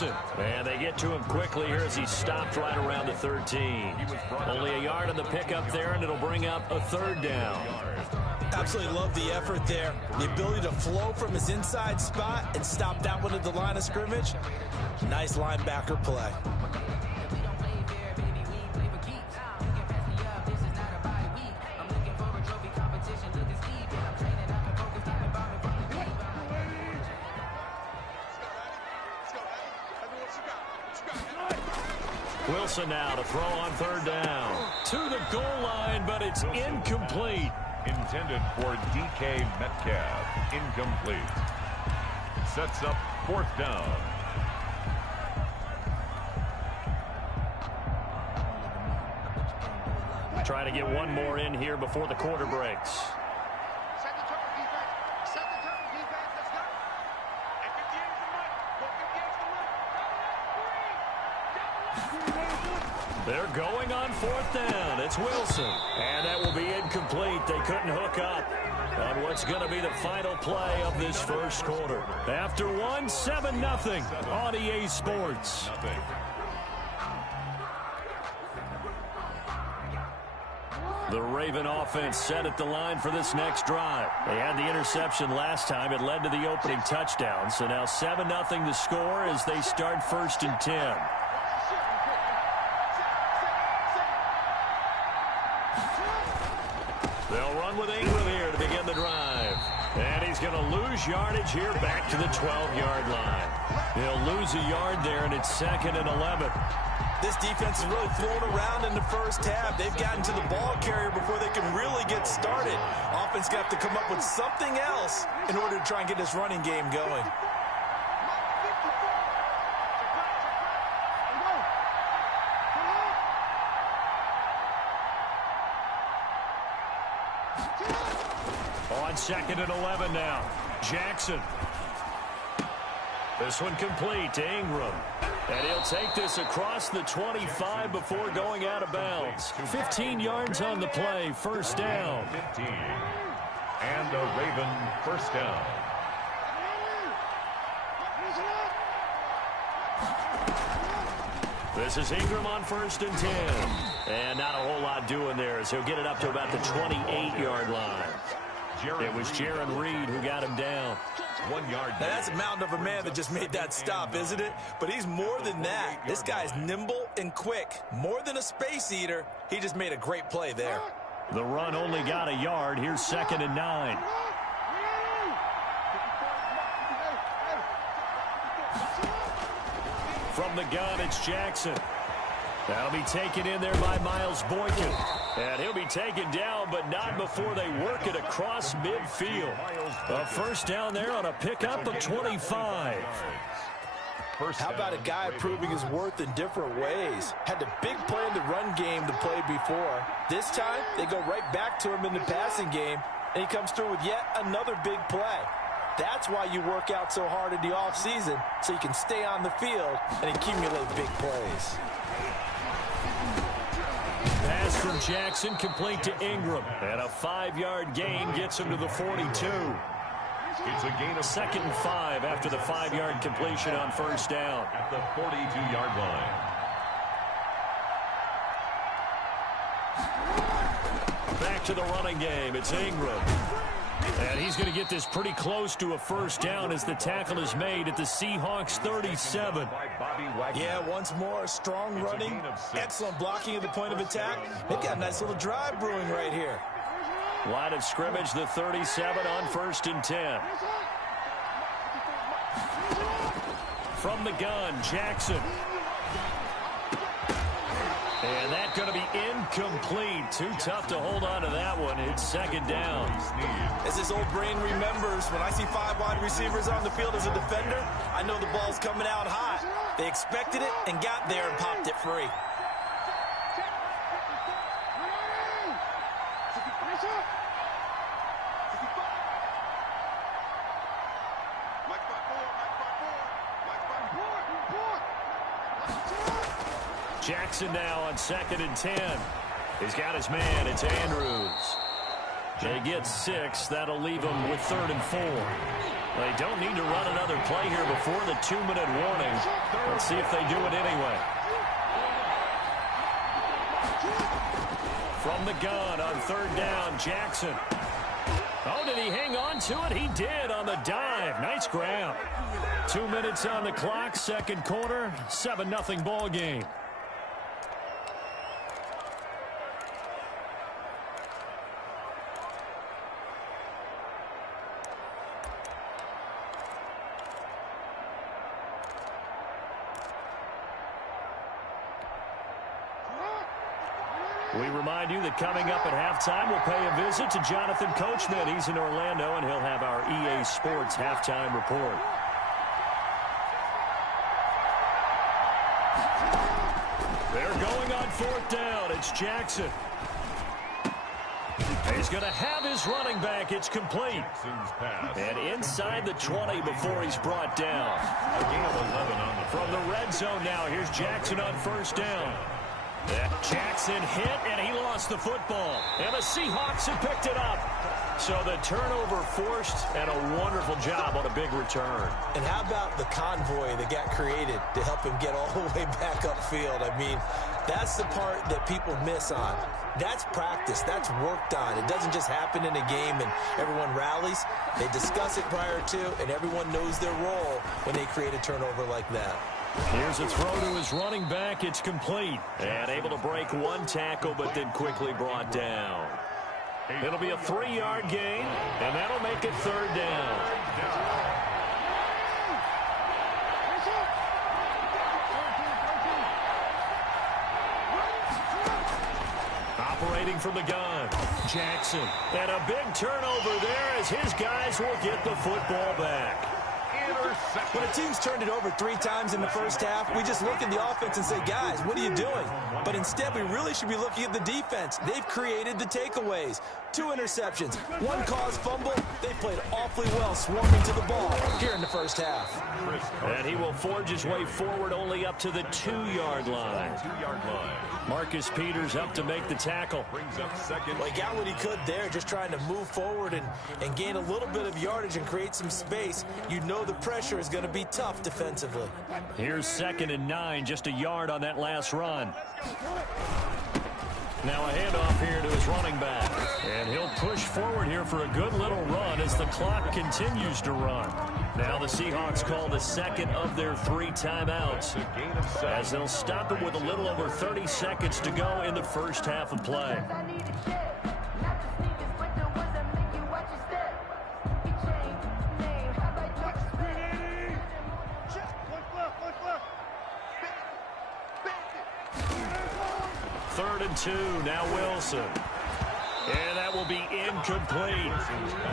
Wilson. And they get to him quickly here as he stopped right around the 13. Only a yard on the pickup there, and it'll bring up a third down. Absolutely love the effort there. The ability to flow from his inside spot and stop that one at the line of scrimmage. Nice linebacker play. Wilson now to throw on third down. To the goal line, but it's incomplete. Intended for DK Metcalf. Incomplete. Sets up fourth down. Trying to get one more in here before the quarter breaks. Set the tone, defense. Set the tone, defense. Let's go. And 58's the money. 58's the money. They're going on fourth down. It's Wilson. And that will be incomplete. They couldn't hook up on what's going to be the final play of this first quarter. After one, 7-0 on EA Sports. The Raven offense set at the line for this next drive. They had the interception last time. It led to the opening touchdown. So now 7-0 the score as they start first and 10. They'll run with Ingram here to begin the drive. And he's going to lose yardage here back to the 12-yard line. He'll lose a yard there, and it's 2nd and 11. This defense is really thrown around in the first half. They've gotten to the ball carrier before they can really get started. Offense got to come up with something else in order to try and get this running game going. On 2nd and 11 now. Jackson. This one complete to Ingram. And he'll take this across the 25 before going out of bounds. 15 yards on the play, first down. 15. And a Raven first down. This is Ingram on 1st and 10. And not a whole lot doing there as he'll get it up to about the 28-yard line. It was Jaron Reed who got him down. 1 yard. Now that's a mountain of a man that just made that stop, isn't it? But he's more than that. This guy's nimble and quick. More than a space eater. He just made a great play there. The run only got a yard. Here's 2nd and 9. From the gun, it's Jackson. That'll be taken in there by Miles Boykin. And he'll be taken down, but not before they work it across midfield. A first down there on a pickup of 25. How about a guy proving his worth in different ways? Had the big play in the run game to play before. This time, they go right back to him in the passing game, and he comes through with yet another big play. That's why you work out so hard in the offseason, so you can stay on the field and accumulate big plays. Pass from Jackson complete to Ingram. And a 5-yard gain gets him to the 42. It's a gain of 2nd and 5 after the 5-yard completion on first down. At the 42-yard line. Back to the running game. It's Ingram. And he's going to get this pretty close to a first down as the tackle is made at the Seahawks 37. Yeah, once more, strong running, excellent blocking at the point of attack. They've got a nice little drive brewing right here. Line of scrimmage, the 37 on 1st and 10. From the gun, Jackson. And that's going to be incomplete. Too tough to hold on to that one. It's 2nd down. As this old brain remembers, when I see 5 wide receivers on the field as a defender, I know the ball's coming out hot. They expected it and got there and popped it free. Jackson now on 2nd and 10. He's got his man. It's Andrews. They get 6. That'll leave him with 3rd and 4. They don't need to run another play here before the 2-minute warning. Let's see if they do it anyway. From the gun on 3rd down, Jackson. Oh, did he hang on to it? He did on the dive. Nice grab. 2 minutes on the clock, 2nd quarter, 7-0 ball game. We remind you that coming up at halftime, we'll pay a visit to Jonathan Coachman. He's in Orlando, and he'll have our EA Sports halftime report. They're going on 4th down. It's Jackson. He's going to have his running back. It's complete. And inside the 20 before he's brought down. A gain of 11 on the From the red zone now, here's Jackson on 1st down. Jackson hit, and he lost the football. And the Seahawks have picked it up. So the turnover forced, and a wonderful job on a big return. And how about the convoy that got created to help him get all the way back upfield? I mean, that's the part that people miss on. That's practice. That's worked on. It doesn't just happen in a game and everyone rallies. They discuss it prior to, and everyone knows their role when they create a turnover like that. Here's a throw to his running back. It's complete. And able to break one tackle, but then quickly brought down. It'll be a 3-yard gain, and that'll make it 3rd down. Operating from the gun, Jackson. And a big turnover there as his guys will get the football back. When a team's turned it over 3 times in the first half, we just look at the offense and say, guys, what are you doing? But instead, we really should be looking at the defense. They've created the takeaways. 2 interceptions, 1 caused fumble. They played awfully well swarming to the ball here in the first half. And he will forge his way forward only up to the 2-yard line. Marcus Peters up to make the tackle. Well, he got what he could there, just trying to move forward and gain a little bit of yardage and create some space. You know the pressure is going to be tough defensively. Here's 2nd and 9, just a yard on that last run. Now a handoff here to his running back. And he'll push forward here for a good little run as the clock continues to run. Now the Seahawks call the 2nd of their 3 timeouts, as they'll stop it with a little over 30 seconds to go in the first half of play. Third and 2, now Wilson. And that will be incomplete.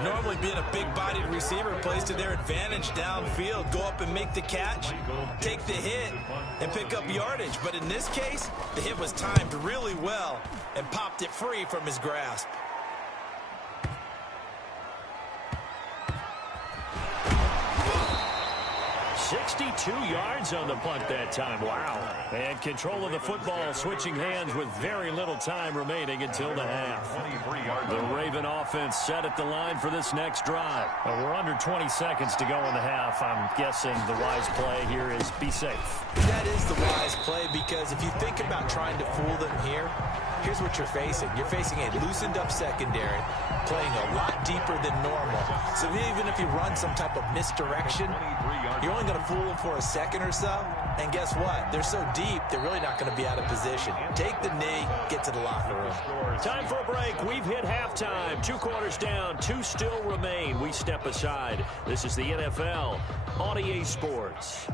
Normally being a big-bodied receiver plays to their advantage downfield. Go up and make the catch, take the hit, and pick up yardage. But in this case, the hit was timed really well and popped it free from his grasp. 62 yards on the punt that time. Wow. And control of the football switching hands with very little time remaining until the half. The Raven offense set at the line for this next drive. We're under 20 seconds to go in the half. I'm guessing the wise play here is be safe. That is the wise play, because if you think about trying to fool them here, here's what you're facing. You're facing a loosened up secondary, playing a lot deeper than normal. So even if you run some type of misdirection, you're only going to fool them for a second or so. And guess what? They're so deep, they're really not going to be out of position. Take the knee, get to the locker room. Time for a break. We've hit halftime. 2 quarters down, 2 still remain. We step aside. This is the NFL on EA Sports.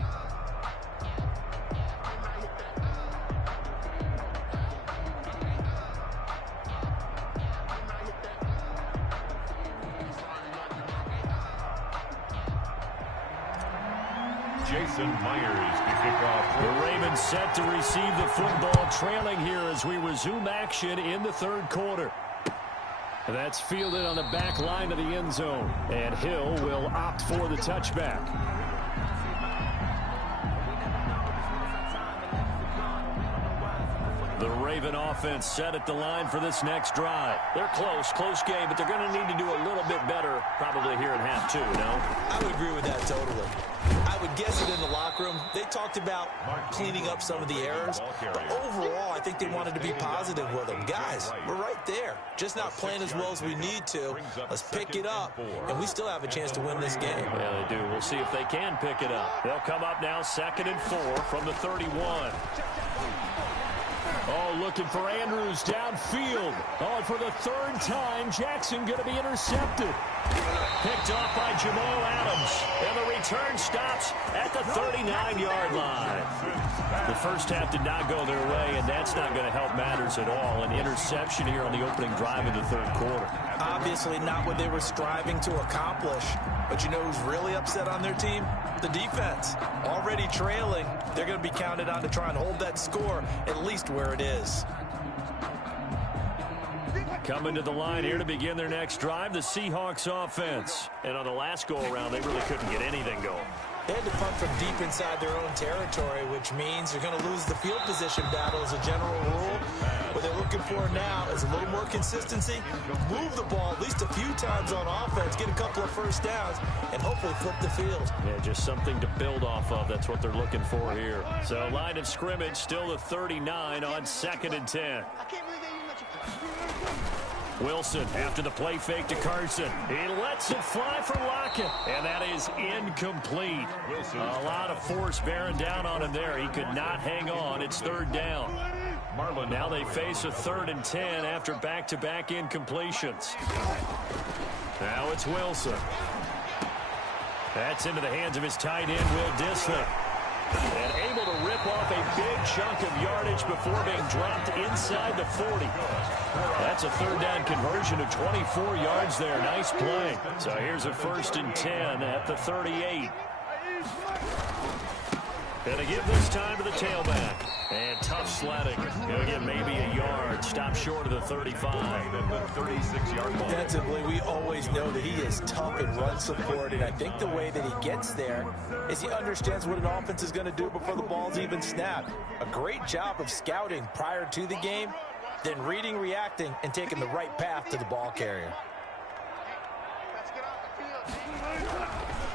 Jason Myers to kick off. The Ravens set to receive the football, trailing here as we resume action in the 3rd quarter. That's fielded on the back line of the end zone, and Hill will opt for the touchback. The Raven offense set at the line for this next drive. They're close game, but they're going to need to do a little bit better probably here in half two, no? I would agree with that totally. I would guess it in the locker room. They talked about cleaning up some of the errors, but overall, I think they wanted to be positive with them. Guys, we're right there. Just not playing as well as we need to. Let's pick it up, and we still have a chance to win this game. Yeah, they do. We'll see if they can pick it up. They'll come up now 2nd and 4 from the 31. Oh, looking for Andrews downfield. Oh, and for the 3rd time, Jackson going to be intercepted. Picked off by Jamal Adams. And the return stops at the 39-yard line. The first half did not go their way, and that's not going to help matters at all. An interception here on the opening drive of the 3rd quarter. Obviously not what they were striving to accomplish. But you know who's really upset on their team? The defense. Already trailing. They're going to be counted on to try and hold that score at least where it is. Coming to the line here to begin their next drive, the Seahawks offense. And on the last go-around, they really couldn't get anything going. They had to punt from deep inside their own territory, which means you're going to lose the field position battle as a general rule. What they're looking for now is a little more consistency, move the ball at least a few times on offense, get a couple of first downs, and hopefully flip the field. Yeah, just something to build off of. That's what they're looking for here. So line of scrimmage still the 39 on 2nd and 10. Wilson after the play fake to Carson. He lets it fly for Lockett, and that is incomplete. A lot of force bearing down on him there. He could not hang on. It's 3rd down. Now they face a 3rd and 10 after back-to-back incompletions. Now it's Wilson. That's into the hands of his tight end, Will Dissly. And able to rip off a big chunk of yardage before being dropped inside the 40. That's a 3rd down conversion of 24 yards there. Nice play. So here's a 1st and 10 at the 38. Gonna give this time to the tailback. And tough sledding. Gonna get maybe a yard. Stop short of the 35. And the 36-yard line. Defensively, we always know that he is tough in run support, and I think the way that he gets there is he understands what an offense is going to do before the ball's even snapped. A great job of scouting prior to the game, then reading, reacting, and taking the right path to the ball carrier.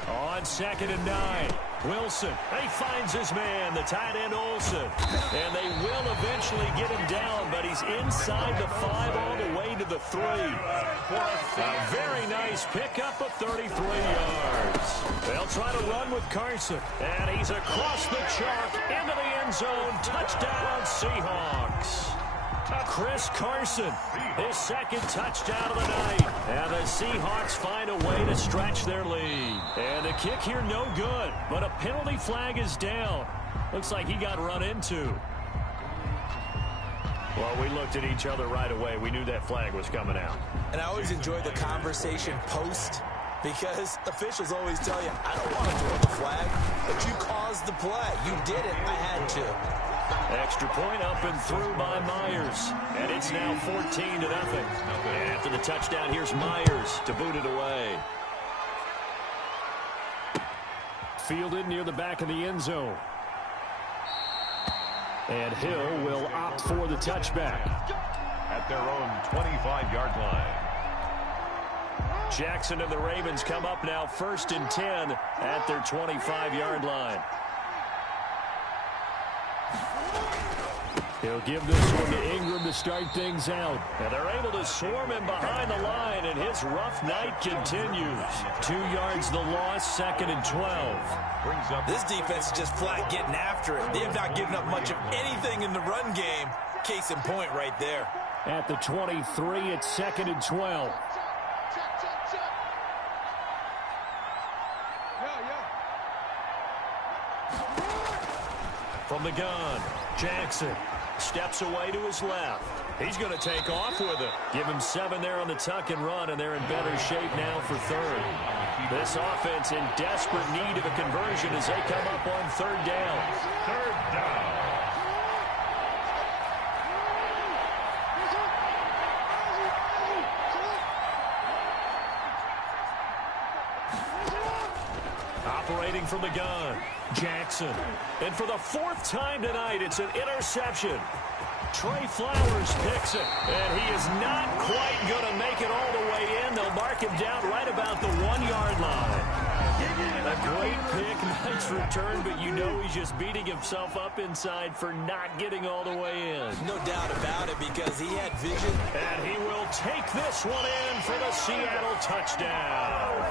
On 2nd and 9, Wilson. He finds his man, the tight end Olsen. And they will eventually get him down, but he's inside the 5 all the way to the 3. A very nice pickup of 33 yards. They'll try to run with Carson. And he's across the chalk into the end zone. Touchdown, Seahawks. Chris Carson, his 2nd touchdown of the night. And the Seahawks find a way to stretch their lead. And the kick here no good, but a penalty flag is down. Looks like he got run into. Well, we looked at each other right away. We knew that flag was coming out. And I always enjoy the conversation post, because officials always tell you, I don't want to throw the flag, but you caused the play. You did it. I had to. Extra point up and through by Myers. And it's now 14-0. And after the touchdown, here's Myers to boot it away. Fielded near the back of the end zone. And Hill will opt for the touchback. At their own 25-yard line. Jackson and the Ravens come up now 1st and 10 at their 25-yard line. He'll give this one to Ingram to start things out. And they're able to swarm him behind the line, and his rough night continues. 2 yards the loss, 2nd and 12. This defense is just flat getting after it. They have not given up much of anything in the run game. Case in point right there. At the 23, it's 2nd and 12. From the gun, Jackson steps away to his left. He's going to take off with it. Give him 7 there on the tuck and run, and they're in better shape now for 3rd. This offense in desperate need of a conversion as they come up on 3rd down. 3rd down. Operating from the gun, Jackson. And for the 4th time tonight, it's an interception. Trey Flowers picks it, and he is not quite going to make it all the way in. They'll mark him down right about the 1-yard line. A great pick, nice return, but you know he's just beating himself up inside for not getting all the way in. No doubt about it, because he had vision. And he will take this one in for the Seattle touchdown.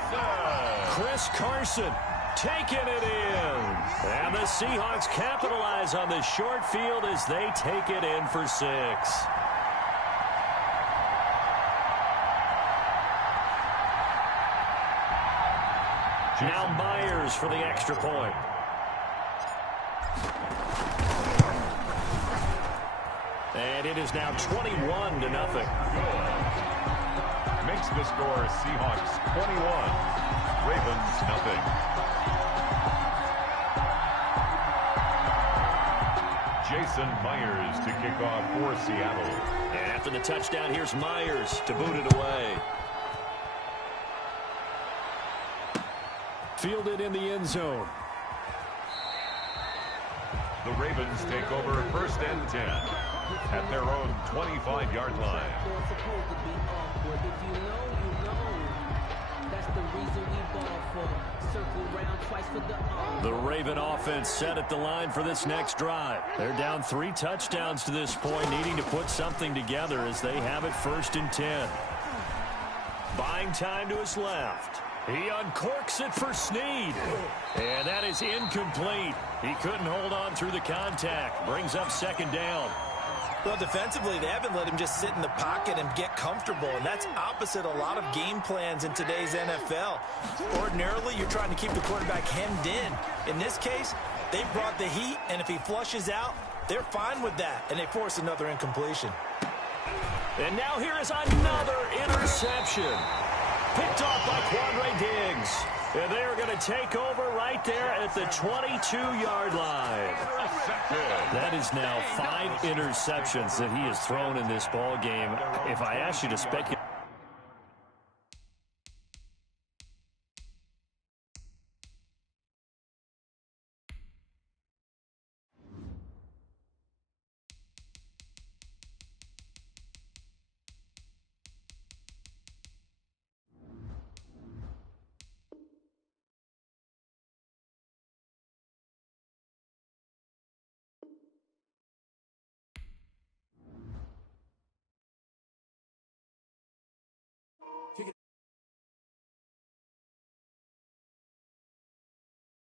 Chris Carson taking it in. And the Seahawks capitalize on the short field as they take it in for 6. Now Myers for the extra point. And it is now 21-0. Makes the score Seahawks 21, Ravens nothing. Jason Myers to kick off for Seattle. And after the touchdown, here's Myers to boot it away. Fielded in the end zone. The Ravens take over 1st and 10 at their own 25-yard line. The Raven offense set at the line for this next drive. They're down 3 touchdowns to this point, needing to put something together as they have it 1st and 10. Buying time to his left. He uncorks it for Snead. And that is incomplete. He couldn't hold on through the contact. Brings up 2nd down. Well, defensively, they haven't let him just sit in the pocket and get comfortable, and that's opposite a lot of game plans in today's NFL. Ordinarily, you're trying to keep the quarterback hemmed in. In this case, they brought the heat, and if he flushes out, they're fine with that, and they force another incompletion. And now here is another interception. Picked off by Quandre Diggs. And they are going to take over right there at the 22-yard line. That is now 5 interceptions that he has thrown in this ball game. If I asked you to speculate